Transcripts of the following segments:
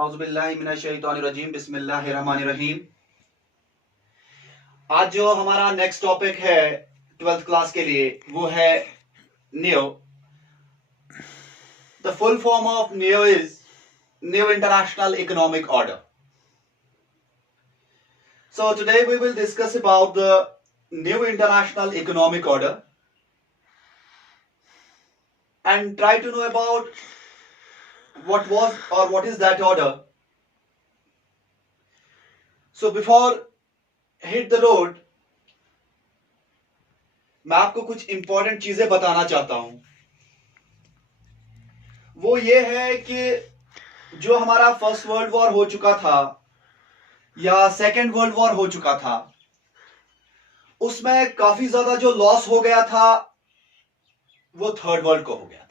औज़ुबिल्लाहि मिनश्शैतानिर्रजीम बिस्मिल्लाहिर्रहमानिर्रहीम। आज जो हमारा नेक्स्ट टॉपिक है 12th क्लास के लिए वो है new. The full form of new is new international economic order. So today we will discuss about the new international economic order and try to know about what was or what is that order. So before hit the road, मैं आपको कुछ important चीजें बताना चाहता हूं। वो ये है कि जो हमारा फर्स्ट वर्ल्ड वॉर हो चुका था या सेकेंड वर्ल्ड वॉर हो चुका था, उसमें काफी ज्यादा जो लॉस हो गया था वो थर्ड वर्ल्ड को हो गया था।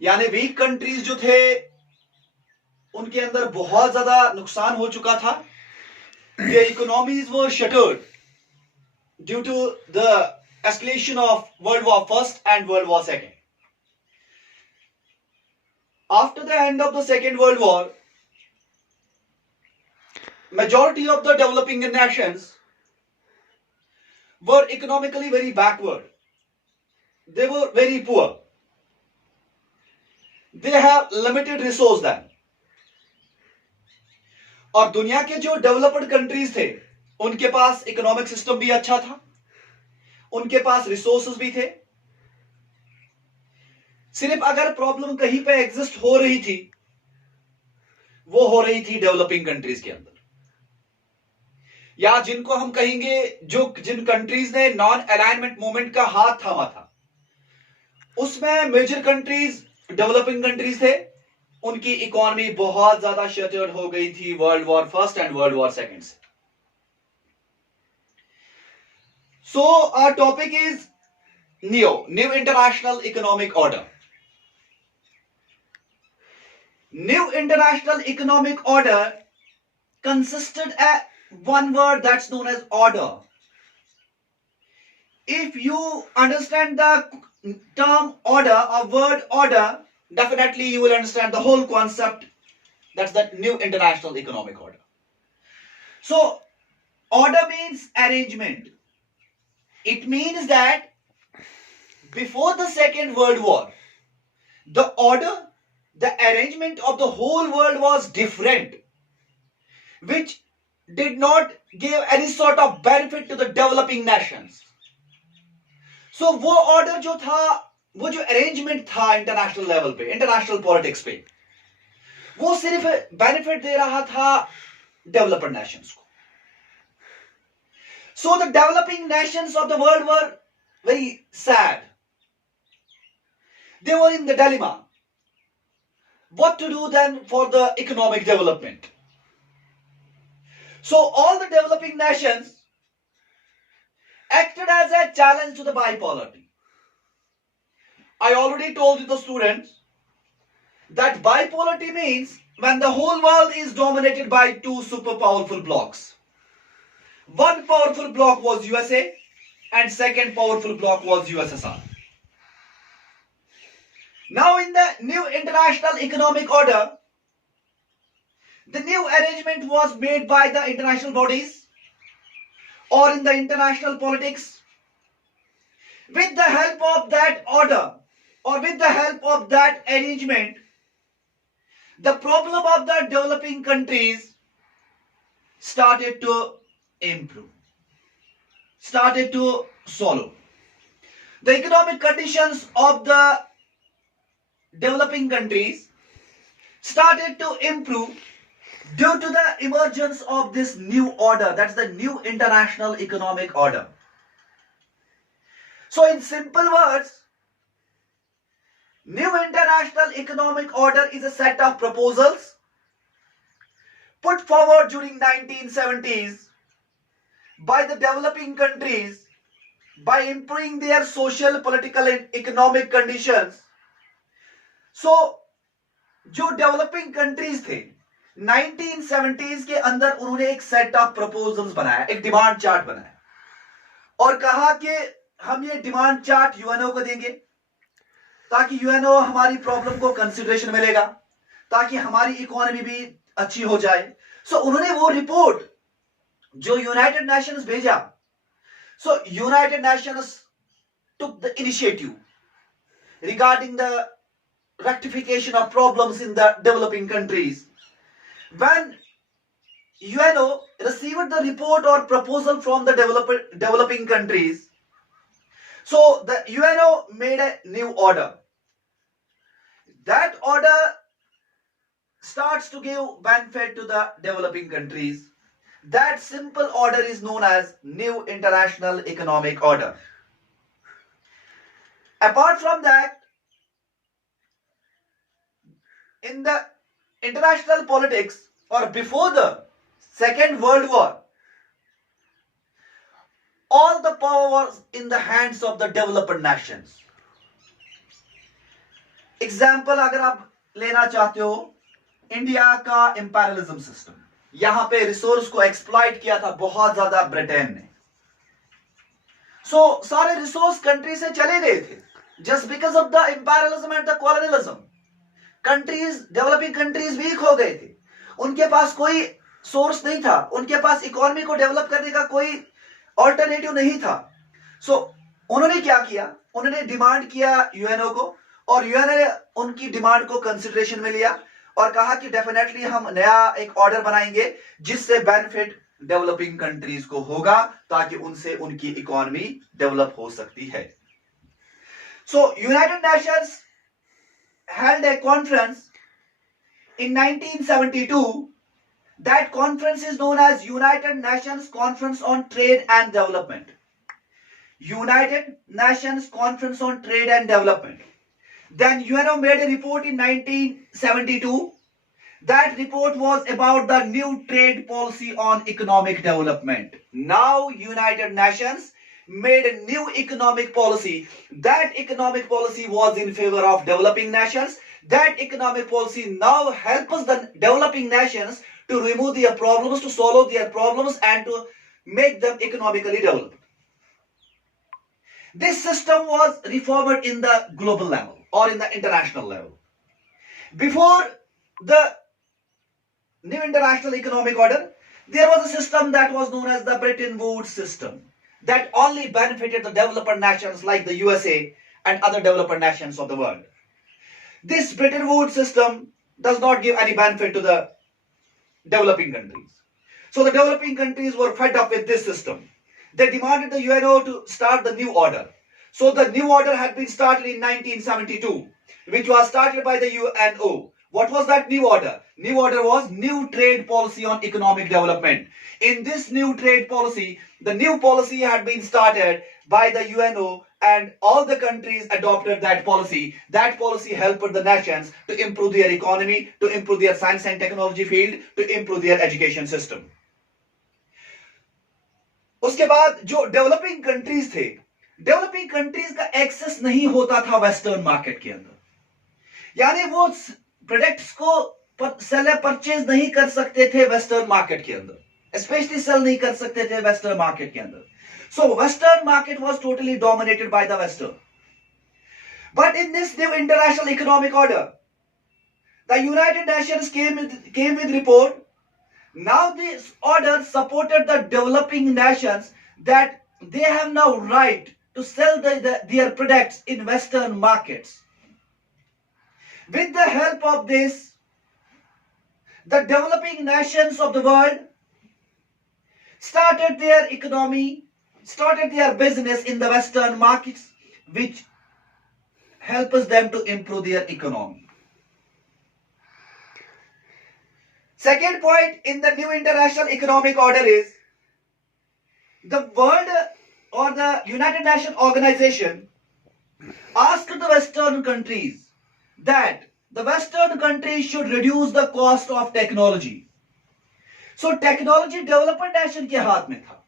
यानी वीक कंट्रीज जो थे उनके अंदर बहुत ज्यादा नुकसान हो चुका था। The economies were shattered due to the escalation of World War First and World War Second. After the end of the Second World War, majority of the developing nations were economically very backward. They were very poor. They have limited resource then. और दुनिया के जो developed countries थे उनके पास economic system भी अच्छा था, उनके पास रिसोर्सेज भी थे। सिर्फ अगर प्रॉब्लम कहीं पे एग्जिस्ट हो रही थी वो हो रही थी डेवलपिंग कंट्रीज के अंदर, या जिनको हम कहेंगे जिन कंट्रीज ने नॉन अलाइनमेंट मूवमेंट का हाथ थामा था, उसमें मेजर कंट्रीज डेवलपिंग कंट्रीज थे। उनकी इकोनॉमी बहुत ज्यादा शटर्ड हो गई थी world war first and world war second से। So our topic is new international economic order. New international economic order consisted of one word that's known as order. If you understand the term order or word order, definitely you will understand the whole concept. That's the new international economic order. So order means arrangement. It means that before the Second World War, the order, the arrangement of the whole world was different, which did not give any sort of benefit to the developing nations. So वो order जो था, वो जो arrangement था international level पे, international politics पे, वो सिर्फ बेनिफिट दे रहा था डेवलप्ड नेशंस को। So the developing nations of the world were very sad. They were in the dilemma. What to do then for the economic development? So all the developing nations acted as a challenge to the bipolarity. I already told you the students that bipolarity means when the whole world is dominated by two super powerful blocks. One powerful bloc was USA and second powerful bloc was USSR. Now in the new international economic order, the new arrangement was made by the international bodies or in the international politics. With the help of that order or with the help of that arrangement, the problem of the developing countries started to improve, started to solve. The economic conditions of the developing countries started to improve due to the emergence of this new order. That's the new international economic order. So in simple words, new international economic order is a set of proposals put forward during 1970s by the developing countries by improving their social, political and economic conditions. So जो developing countries थे 1970s के अंदर उन्होंने एक set of proposals बनाया, एक demand chart बनाया और कहा कि हम ये डिमांड चार्ट यूएनओ को देंगे ताकि यूएनओ हमारी प्रॉब्लम को कंसिडरेशन में लेगा, ताकि हमारी इकोनॉमी भी अच्छी हो जाए। सो उन्होंने वो रिपोर्ट जो यूनाइटेड नेशंस भेजा, so United Nations took the initiative regarding the rectification of problems in the developing countries. When UNO received the report or proposal from the developing countries, so the UNO made a new order. That order starts to give benefit to the developing countries. That simple order is known as New International Economic Order. Apart from that, in the international politics or before the Second World War, all the power was in the hands of the developed nations. Example अगर आप लेना चाहते हो, India का imperialism system, यहां पे resource को exploit किया था बहुत ज्यादा ब्रिटेन ने। सो सारे रिसोर्स कंट्री से चले गए थे just because of the imperialism and the colonialism. Countries, developing countries weak हो गए थे, उनके पास कोई सोर्स नहीं था, उनके पास इकोनॉमी को डेवलप करने का कोई ऑल्टरनेटिव नहीं था। सो उन्होंने क्या किया, उन्होंने डिमांड किया यूएनओ को, और यूएनओ ने उनकी डिमांड को कंसिडरेशन में लिया और कहा कि डेफिनेटली हम नया एक ऑर्डर बनाएंगे जिससे बेनिफिट डेवलपिंग कंट्रीज को होगा ताकि उनसे उनकी इकोनॉमी डेवलप हो सकती है। So United Nations held a conference in 1972. That conference is known as United Nations Conference on Trade and Development. United Nations Conference on Trade and Development. Then UNO made a report in 1972. That report was about the new trade policy on economic development. Now United Nations made a new economic policy. That economic policy was in favor of developing nations. That economic policy now helps the developing nations to remove their problems, to solve their problems, and to make them economically developed. This system was reformed in the global level or in the international level. Before the new international economic order, there was a system that was known as the Bretton Woods system, that only benefited the developed nations like the USA and other developed nations of the world. This Bretton Woods system does not give any benefit to the developing countries. So the developing countries were fed up with this system. They demanded the UNO to start the new order. So the new order had been started in 1972, which was started by the UNO. What was that new order? New order was New Trade Policy on Economic Development. In this new trade policy, the new policy had been started by the UNO and all the countries adopted that policy. That policy helped the nations to improve their economy, to improve their science and technology field, to improve their education system. उसके बाद जो developing countries थे, developing countries का access नहीं होता था western market के अंदर, यानी वो प्रोडक्ट्स को सेल परचेज नहीं कर सकते थे वेस्टर्न मार्केट के अंदर, स्पेशली सेल नहीं कर सकते थे वेस्टर्न मार्केट के अंदर. सो western market was totally dominated by the western. But in this new international economic order the United Nations came with report. Now this order supported the developing nations that they have now right to sell their products in western markets. With the help of this, the developing nations of the world started their economy, started their business in the western markets, which helps them to improve their economy. Second point in the new international economic order is the world or the United Nations organization asked the western countries that the western countries should reduce the cost of technology. So technology developed nation के हाथ में था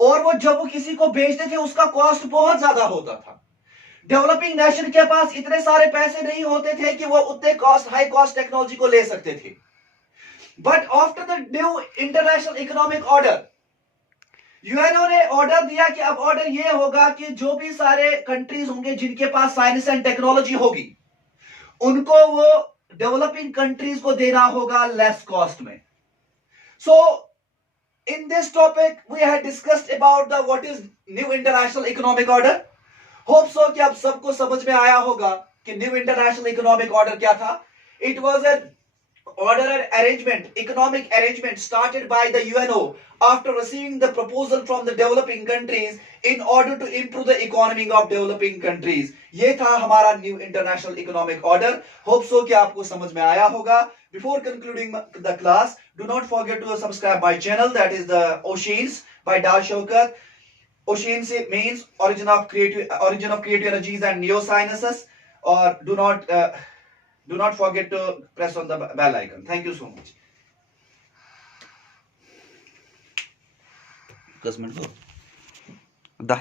और वो जब वो किसी को बेचते थे उसका कॉस्ट बहुत ज्यादा होता था. डेवलपिंग नेशन के पास इतने सारे पैसे नहीं होते थे कि वो उतने हाई कॉस्ट टेक्नोलॉजी को ले सकते थे. But after the new international economic order, UNO ने ऑर्डर दिया कि अब ऑर्डर ये होगा कि जो भी सारे कंट्रीज होंगे जिनके पास साइंस एंड टेक्नोलॉजी होगी उनको वो डेवलपिंग कंट्रीज को देना होगा लेस कॉस्ट में. सो in this topic we had discussed about the what is new international economic order. Hope so कि आप सबको समझ में आया होगा कि new international economic order क्या था. It was an order and arrangement, economic arrangement started by the UNO after receiving the proposal from the developing countries in order to improve the economy of developing countries. ये था हमारा new international economic order. Hope so कि आपको समझ में आया होगा. Before concluding the class, do not forget to subscribe my channel, that is the Oceans by Dar Shaukat. Oceans means origin of creative energies and neosciences. Or do not forget to press on the bell icon. Thank you so much.